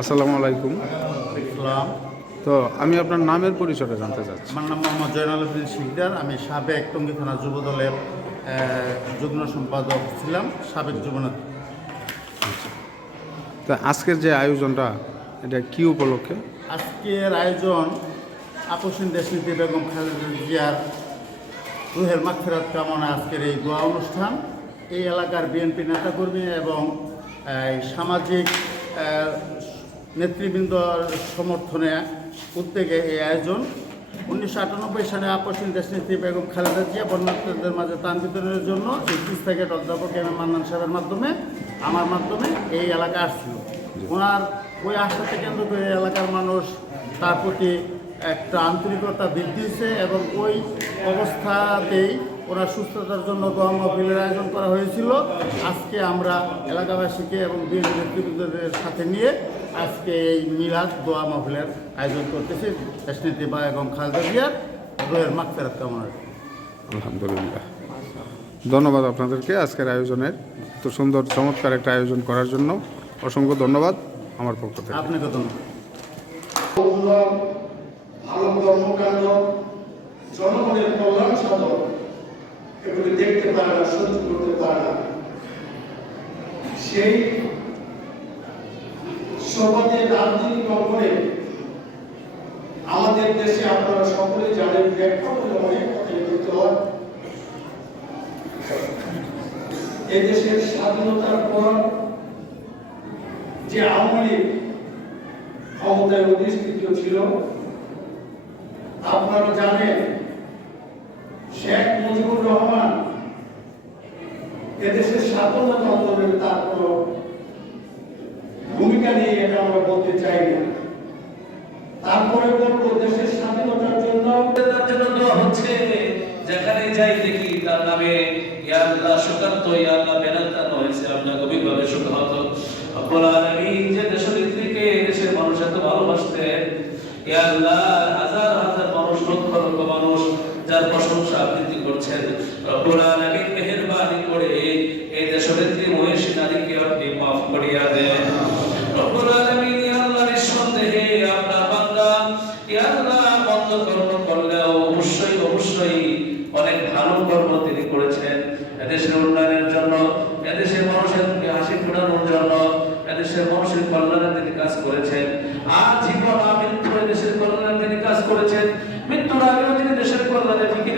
আসসালামু আলাইকুম। তো আমি আপনার নামের পরিচয়টা জানতে চাচ্ছি। আমার নাম মোহাম্মদ জয়নাল উদ্দিন শিকদার। আমি সাবেক টঙ্গী থানা যুব দলের যুগ্ম সম্পাদক ছিলাম সাবেক যুবনেতা তো আজকের যে আয়োজনটা এটা কি উপলক্ষে? আজকের আয়োজন আপসীন দেশনীতি বেগম খালেদা জিয়ার রুহের মাগফেরাত কামনা আজকের এই দোয়া অনুষ্ঠান। এই এলাকার বিএনপি নেতাকর্মী এবং সামাজিক নেতৃবৃন্দর সমর্থনে উদ্যোগে এই আয়োজন। উনিশশো আটানব্বই সালে আপসীন দেশনীতি বেগম খালেদা জিয়া বন্যার্থীদের মাঝে ত্রাণ বিতরণের জন্য এই পিস প্যাকেট অধ্যাপক এম মান্নান সাহেবের মাধ্যমে আমার মাধ্যমে এই এলাকা আসছিল। ওনার ওই আশাকে কেন্দ্র করে এলাকার মানুষ তার প্রতি একটা আন্তরিকতা বৃদ্ধি হয়েছে এবং ওই অবস্থাতেই ওনার সুস্থতার জন্য দোয়া মহফিলের আয়োজন করা হয়েছিল। আজকে আমরা এলাকাবাসীকে এবং বিএনপি নেতৃবৃন্দদের সাথে নিয়ে আজকে এই মিলাদ দোয়া মহফিলের আয়োজন করতেছি। দেশনীতি বা এবং খালেদা জিয়ার রোহের মাকফেরাত কামনা আলহামদুলিল্লাহ। ধন্যবাদ আপনাদেরকে আজকের আয়োজনের। এত সুন্দর চমৎকার একটা আয়োজন করার জন্য অসংখ্য ধন্যবাদ আমার পক্ষ থেকে। আপনাকে ধন্যবাদ। কর্মকাণ্ড জনগণের কল্যাণ সাধন, এগুলি দেখতে পারে না, সহ্য করতে পারে না। সেই সমাজের রাজনীতি অঙ্গনে আমাদের দেশে আপনারা সকলে জানেন প্রেক্ষাপটে অনেক এদেশের স্বাধীনতার পর যে আওয়ামী লীগ ক্ষমতায় অধিষ্ঠিত ছিল আপনারা জানেন, শেখ মুজিবুর রহমান এদেশের স্বাধীনতা আন্দোলনে তার কোনো ভূমিকা নেই এটা আমরা বলতে চাই না। তারপরে বলব, দেশের স্বাধীনতার জন্য জন্য হচ্ছে, যেখানে যাই দেখি তার নামে, ইয়া শোকান্ত ইয়া বেনাতানো হয়েছে আপনার গভীরভাবে শোকাহত যে দেশনেত্রীকে দেশের মানুষ এত ভালোবাসতেন যার প্রশংসা আবৃত্তি করছেন। রব্বুল আলামিন মেহেরবানি করে এই দেশনেত্রী মহেশী নারীকে আপনি মাফ করিয়া দেন। রব্বুল আলামিন ইয়া আল্লাহ নিঃসন্দেহে আপনার বান্দা ইয়া আল্লাহ বন্ধ কর্ম করলেও অবশ্যই অবশ্যই অনেক ভালো কর্ম তিনি করেছেন। এদেশের উন্নয়নের জন্য, এদেশের মানুষের হাসি ফোটানোর জন্য, এদেশের মানুষের কল্যাণে তিনি কাজ করেছেন। আর জীবন মৃত্যু দেশের কল্যাণে তিনি কাজ করেছেন মৃত্যুর আগেও তিনি দেশের কল্যাণে ফিকির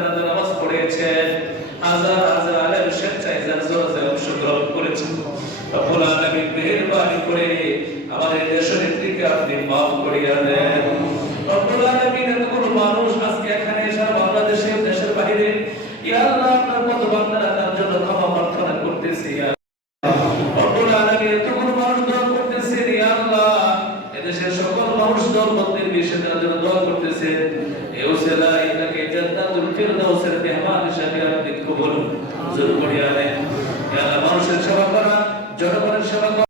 আমার এই দেশের নেত্রীকে আপনি মাফ করিয়া দেন। রব্বুল আলামিন এতগুলো মানুষ আজকে এখানে সারা বাংলাদেশে, দেশের বাইরে ইয়া আল্লাহ, আপনার কত বান্দারা তার জন্য ক্ষমা প্রার্থনা করতেছি, ইয়া রব্বুল আলামিন এতগুলো করতেছে ইয়া আল্লাহ। এদেশের সকল মানুষ দল মতের বিষয়ে তার জন্য দোয়া করতেছে এও সেলা ইন্নাকে জান্নাতুল ফিরদাউসের মেহমান হিসেবে